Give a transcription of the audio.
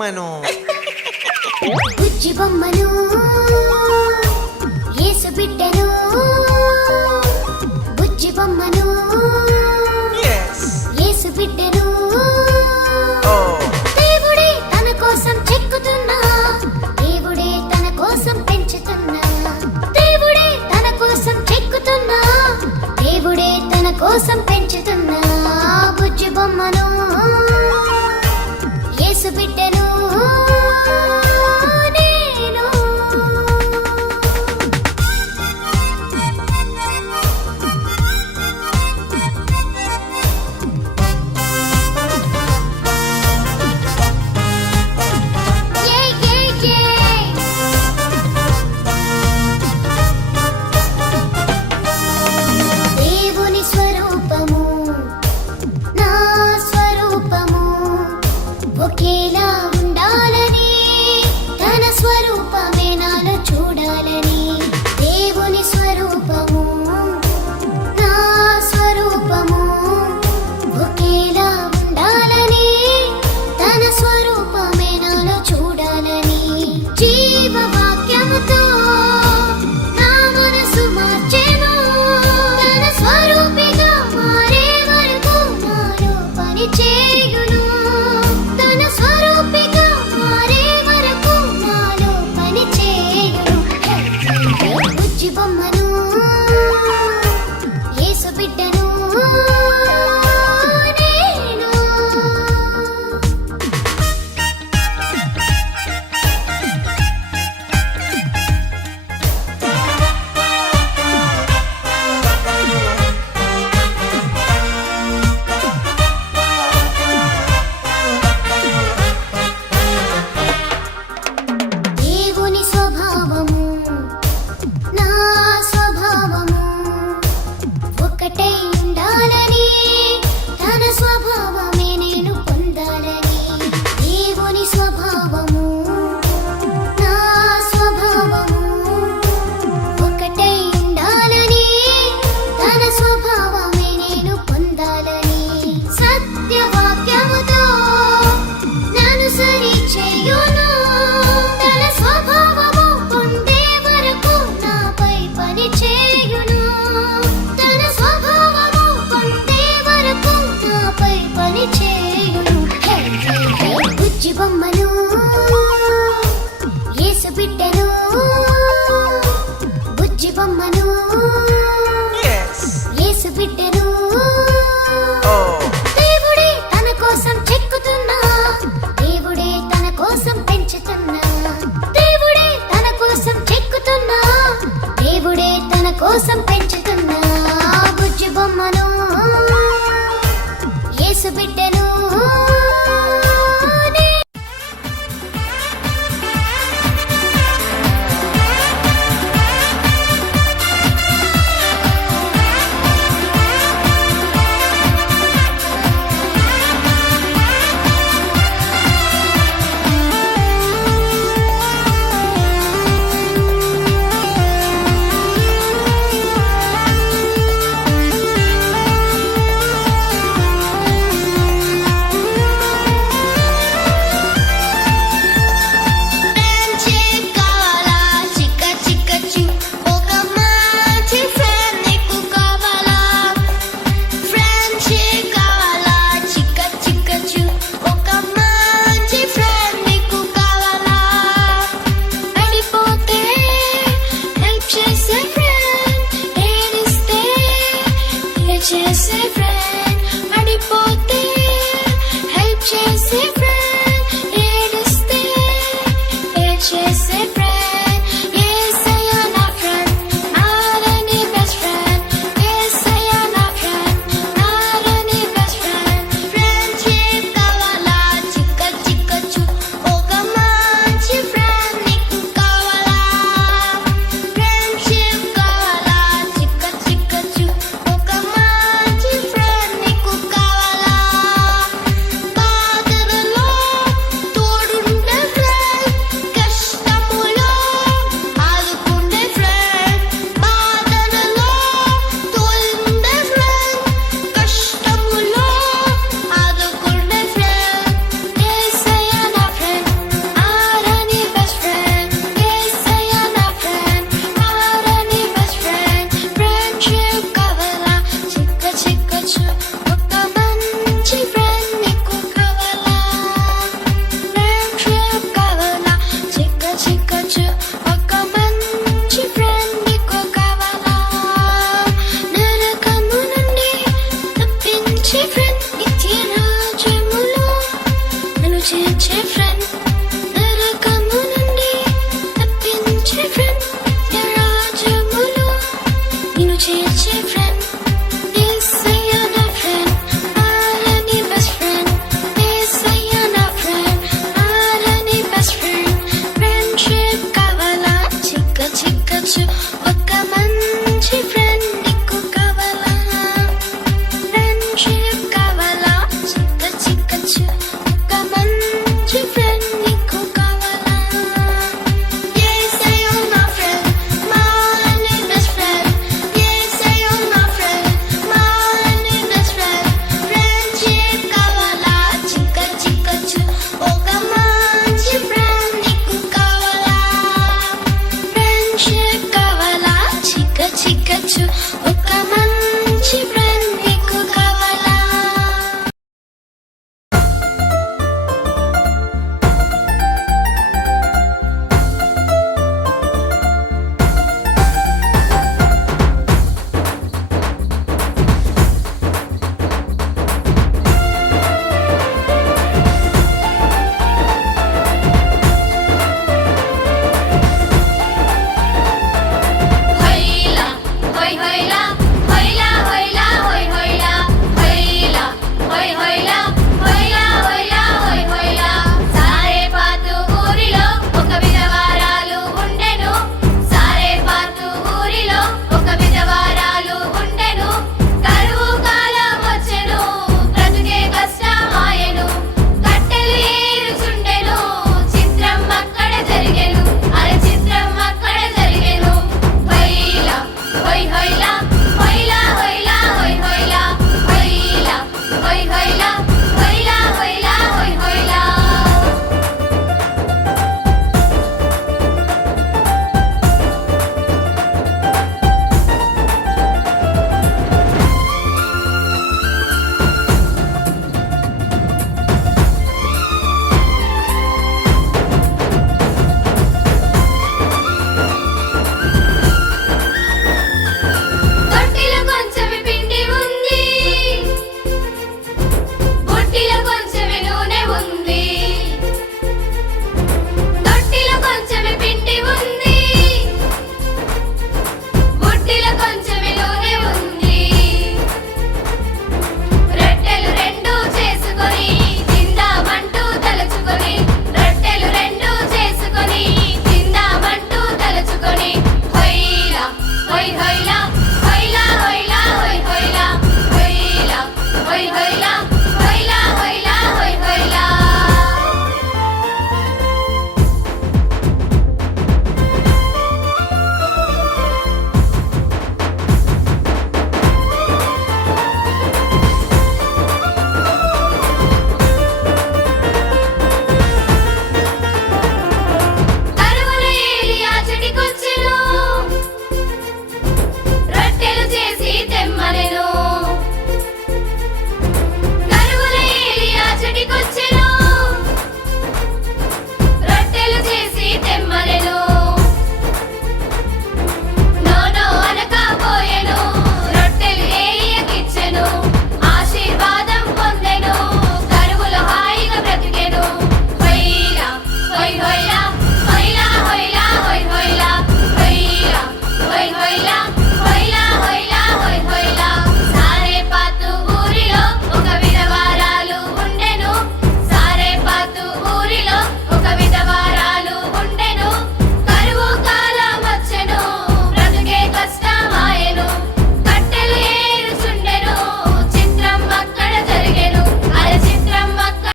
బొమ్మను బుజ్జి బొమ్మను యేసు బిడ్డను బుజ్జి బొమ్మను యేసు బిడ్డను దేవుడే తన కోసం చెక్కుతున్నా దేవుడే తన కోసం పెంచుతున్నా దేవుడే తన కోసం చెక్కుతున్నా దేవుడే తన కోసం పెంచుతున్నా బుజ్జి బొమ్మను యేసు బిడ్డను ఒకేలా ఉండాలని తన స్వరూపమే నాలో చూడాలని దేవుని స్వరూపము నా స్వరూపము ఒకేలా ఉండాలని తన స్వరూపమే నాలో చూడాలని జీవవాక్యముతో నా మనసు మార్చెను తన స్వరూపిగా మారే వరకు నాలో పని చేయును బుజ్జి బొమ్మను యేసు బిడ్డను నేను దేవుని స్వభావము నా స్వభావము ఒకటై ఉండాలని తన స్వభావమే నేను పొందాలని దేవుని స్వభావము నా స్వభావము ఒకటై ఉండాలని తన స్వభావమే నేను పొందాలని సత్యవాక్యముతో నన్ను సరి చేయును తన స్వభావము పొందే వరకు నాపై పని చేయును తన స్వభావము పొందే వరకు నాపై పని చేయును బుజ్జి బొమ్మను యేసు బిడ్డను బుజ్జి బొమ్మను యేసు బిడ్డను దేవుడే తన కోసం చెక్కుతున్నా దేవుడే తన కోసం పెంచుతున్నా దేవుడే తన కోసం చెక్కుతున్నా దేవుడే తన కోసం పెంచుతున్నా బుజ్జి బొమ్మను